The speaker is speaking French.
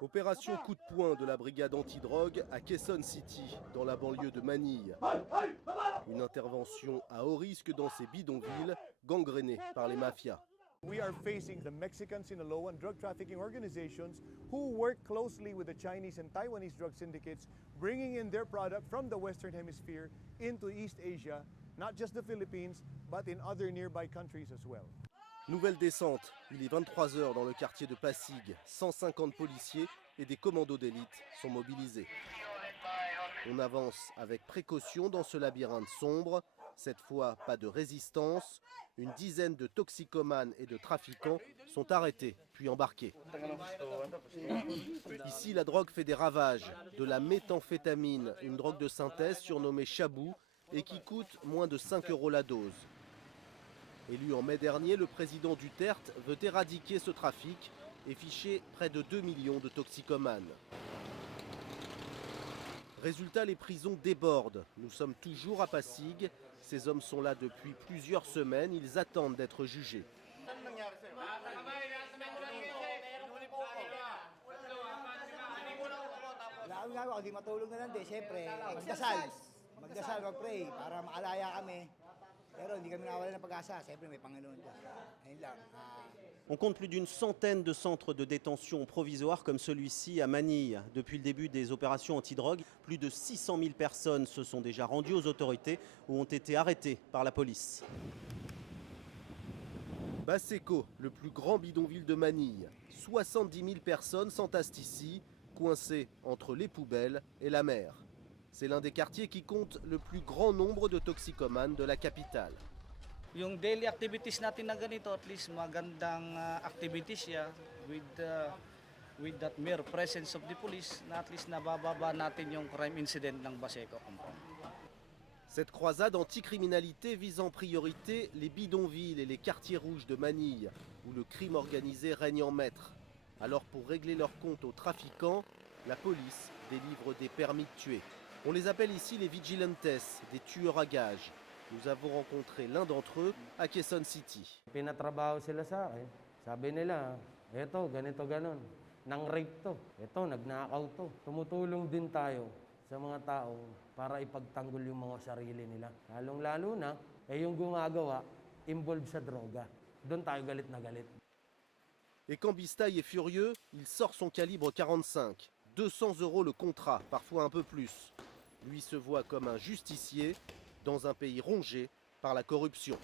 Opération coup de poing de la brigade antidrogue à Quezon City, dans la banlieue de Manille. Une intervention à haut risque dans ces bidonvilles gangrénés par les mafias. We are facing the Mexican, Sinaloan drug trafficking organizations who work closely with the Chinese and Taiwanese drug syndicates, bringing in their product from the Western Hemisphere into East Asia, not just the Philippines, but in other nearby countries as well. Nouvelle descente, il est 23h dans le quartier de Pasig. 150 policiers et des commandos d'élite sont mobilisés. On avance avec précaution dans ce labyrinthe sombre. Cette fois, pas de résistance. Une dizaine de toxicomanes et de trafiquants sont arrêtés, puis embarqués. Ici, la drogue fait des ravages. De la méthamphétamine, une drogue de synthèse surnommée Chabou et qui coûte moins de 5 € la dose. Élu en mai dernier, le président Duterte veut éradiquer ce trafic et ficher près de 2 millions de toxicomanes. Résultat, les prisons débordent. Nous sommes toujours à Pasig. Ces hommes sont là depuis plusieurs semaines. Ils attendent d'être jugés. On compte plus d'une centaine de centres de détention provisoires comme celui-ci à Manille. Depuis le début des opérations antidrogue, plus de 600 000 personnes se sont déjà rendues aux autorités ou ont été arrêtées par la police. Baseco, le plus grand bidonville de Manille. 70 000 personnes s'entassent ici, coincées entre les poubelles et la mer. C'est l'un des quartiers qui compte le plus grand nombre de toxicomanes de la capitale. Yung daily activities natin na ganito, at least magandang activities siya with that mere presence of the police, na at least nabababa natin yung crime incident ng Baseco Compound. Cette croisade anticriminalité vise en priorité les bidonvilles et les quartiers rouges de Manille, où le crime organisé règne en maître. Alors pour régler leur compte aux trafiquants, la police délivre des permis de tuer. On les appelle ici les vigilantes, des tueurs à gages. Nous avons rencontré l'un d'entre eux à Quezon City. Pinatrabaho sila sa akin. Sabi nila, eto, ganito, ganon. Nang rape to. Eto, nagnakaw to. Tumutulong din tayo sa mga tao para ipagtanggol yung mga sarili nila. Lalong-lalo na, yung gumagawa, involved sa droga. Doon tayo galit na galit. Et quand Bistaï est furieux, il sort son calibre 45. 200 € le contrat, parfois un peu plus. Lui se voit comme un justicier dans un pays rongé par la corruption.